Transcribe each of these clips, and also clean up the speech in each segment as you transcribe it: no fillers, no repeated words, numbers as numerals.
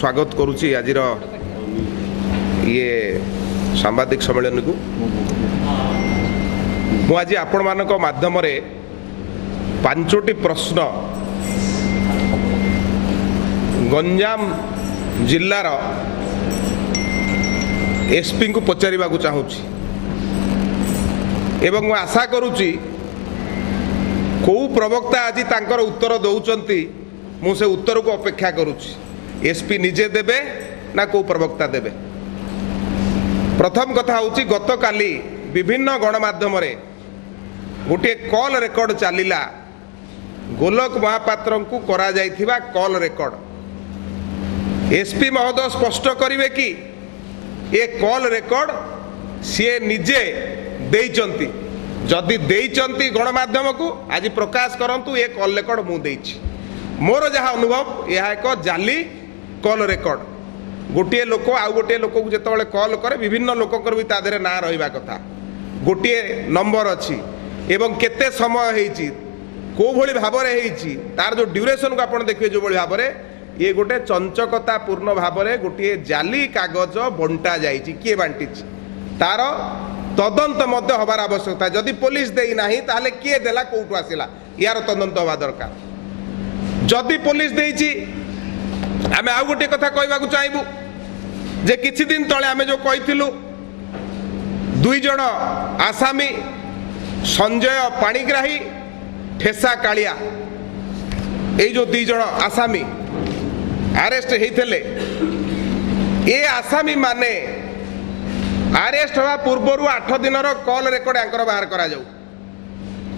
स्वागत करुच्ची आज ये सांबादिक सम्मेलन को मुझे आपण मान माध्यम पांचोटी प्रश्न गंजाम जिल्लार एसपी को पचारिबा को चाहूँगी एवं मु आशा करुच्ची कौ प्रवक्ता आज तांकर उत्तर दौरान मु से उत्तर को अपेक्षा करुच्ची एसपी निजे देबे ना को प्रवक्ता देबे। प्रथम कथा होची गत काली विभिन्न गणमाध्यम गोटे कॉल रेकर्ड चलिला गोलक महापात्र को करा जाइथिबा कॉल रेकर्ड एसपी महोदय स्पष्ट करिवे कि ये कॉल रेकर्ड सी निजे देइचंती जदि देइचंती गणमाध्यम को आज प्रकाश करंतु ये कॉल रेकर्ड मु देइछि मोर जहाँ अनुभव यह एक जाली कॉल रेकर्ड गोटे लोक आउ गोटे लोक को जिते कॉल करे विभिन्न लोकंर भी तादे ना रहा कथा गोटे नंबर अच्छी एवं केते समय होईची को भली भाव तार जो ड्यूरेशन को आप देखिए जो भाव ये गोटे चंचकता पूर्ण भाव गोटे जाली कागज बंटा जाइए किए बांटी तार तदंत मध्य हबार आवश्यकता जदि पुलिस देना ताहले किए देला कौटू आसला यार तदंत हवा दरकार जदि पुलिस देइची आमे आउ गोटे कथा कहबाकू चाहबू जे किछि दिन तळे आमे जो कहिथिलु दुई जण आसामी संजय पाणीग्राही ठेसा कालिया ए जो दुई जण आसामी अरेस्ट हेइथले ए आसामी माने अरेस्ट हवा पूर्वरु 8 दिनर कॉल रेकर्ड आंकर बाहर करा जाऊ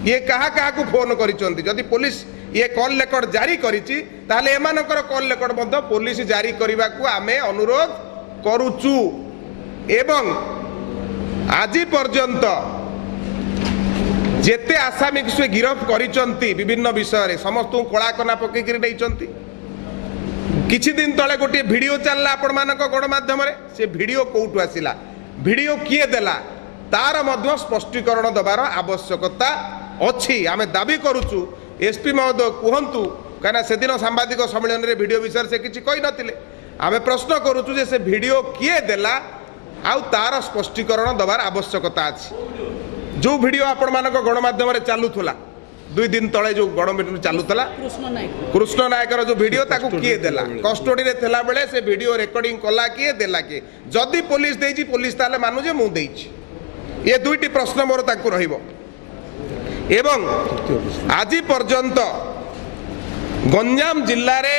ये कहा कहा को फोन करिसंती जदि पुलिस ये कॉल रेकर्ड जारी करिछि ताहले एमानकर कॉल रेकर्ड मध्य पुलिस जारी करबा को आमे अनुरोध करूचु एवं आज पर्यंत जेते आसामी से गिरफ्त करिसंती विभिन्न विषय रे समस्त कलाकना पकईकरी नैचंती किछि दिन तले गोटे वीडियो चलला आपण मानक गणमाध्यम रे से वीडियो कोउटु आसिला वीडियो किए देला तार मध्य स्पष्टीकरण दबार आवश्यकता अच्छी आमे दाबी करूचु एसपी महोदय कहतु कहीं से दिन सांबादिक सम्मेलन में वीडियो विषय से किसी कही नथिले आमे प्रश्न करूचु जे से वीडियो किए देला आउ तार स्पष्टीकरण दबार आवश्यकता अच्छी जो वीडियो आपण मानक गणमाध्यम चलुला 2 दिन तले जो गणमाध्यम चलुला कृष्ण नायकर जो वीडियो ताकू किए देला कस्टडी रे थेला बेले से वीडियो रिकॉर्डिंग कला किए देला किए जदि पुलिस देइची पुलिस ताले मानु जे मु देइची ये दुईटी प्रश्न मोर ताकू रहिबो एवं आज पर्यंत गंजाम जिल्ला रे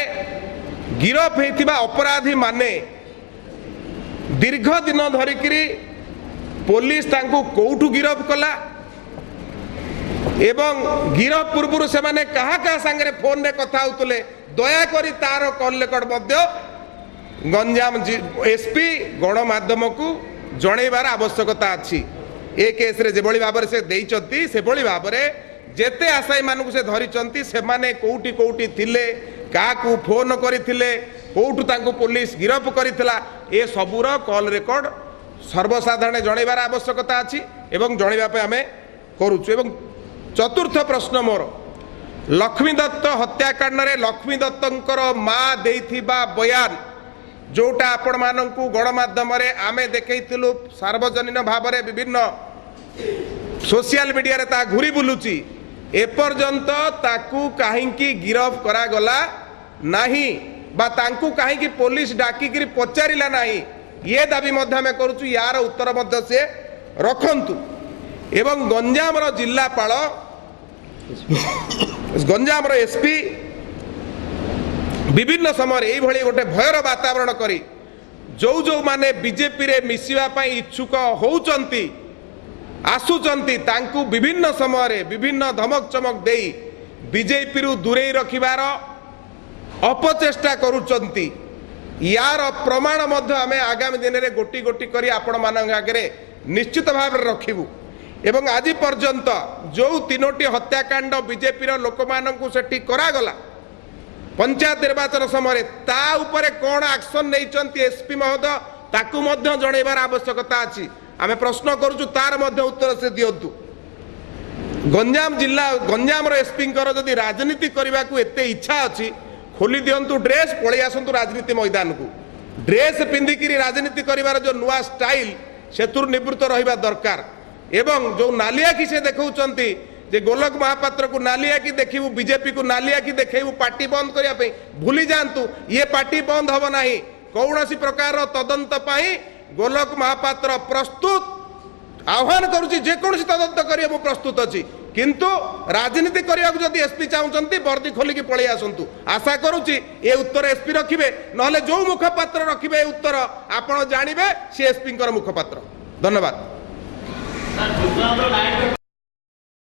गिरफ होइथिबा अपराधी माने दीर्घ दिन धरिकी पुलिस तांकू कोठू गिरफ कला एवं गिरफ पूर्व से माने कहा कहा संगे फोन रे कथा होतले दया करी तार कॉल रेकर्ड मध्य गंजाम एसपी गणमाध्यम को जणैबार आवश्यकता अच्छी ए केस रे जेभली भाव से देइचंती सेभली भाव जेते आसाई मानू से धरिचंती से माने कोउटी कोउटी थिले काकू फोन करिथिले कोउटू तांकू पुलिस गिरफ करिथिला ए सबुर कॉल रेकॉर्ड सर्वसाधारण जणैबार आवश्यकता अछि एवं जणैबा पे आमे करूछु। एवं चतुर्थ प्रश्न मोर लक्ष्मी दत्त हत्याकांड रे लक्ष्मी दत्तंकर मां देइथिबा बयान जोटा आपण मानकू गणमाध्यम आमे देखैथिलु सार्वजनिक भाव में विभिन्न सोशल मीडिया रे ता घुरी बुलुची एपर्यंत ताकू काहींकी गिरफ करा गला नाही बा तांकू काहींकी पुलिस डाकिकी पचारिला नाही ये दाबी मध्य में करूछु यार उत्तर मध्य से रखंतु। एवं गंजाम रो जिल्लापाल गंजाम रो एसपी विभिन्न समय ये गोटे भयर वातावरण करी जो जो माने बीजेपी रे मिसिबा पई इच्छुक होउचंती आसुचंती तांकू विभिन्न समय विभिन्न धमक चमक देई बीजेपी रु दूरे रखिबार अपचेष्टा करूचंती यार प्रमाण मध्य आमे आगामी दिन में गोटी गोटी करी आपण मानक आगे निश्चित भाव रखिबू। एवं आज पर्यंत जो 3टी हत्याकांड बीजेपी रो लोक मानकू सेठी करागला पंचायत निर्वाचन समय ता उपरे कौन एक्शन नहीं एसपी महोदय ताकू मध्य जणैबार आवश्यकता अच्छी आमे प्रश्न करूचु तार मध्य उत्तर से दियंतु। गंजाम जिला गंजाम एसपी जदि राजनीति करने को एते इच्छा अच्छी खोली दिंतु ड्रेस पलि आसतु राजनीति मैदान को ड्रेस पिंधिकी राजनीति करिवार जो नुआ स्टाइल सेतुर निवृत्त रहिबा दरकार एवं जो नालियाखी से देखौचंती जे गोलक महापात्र को नालियाखी देखिबू बीजेपी को नालियाखी देखैबू पार्टी बंद करिया पे भूली जांतु ये पार्टी बंद हबो नाही कौनसी प्रकार तदंत पाई गोलक महापात्र प्रस्तुत आह्वान करुच्ची जेकोसी तदंत करिया मु प्रस्तुत अच्छी किंतु राजनीति करने जदि एसपी चाहते वर्दी खोलिकी पलि आसतु आशा करुच्ची ये उत्तर एसपी रखिए नहले जो मुखपात्र रखिए उत्तर आपण जानवे सी एसपी मुखपात्र। धन्यवाद।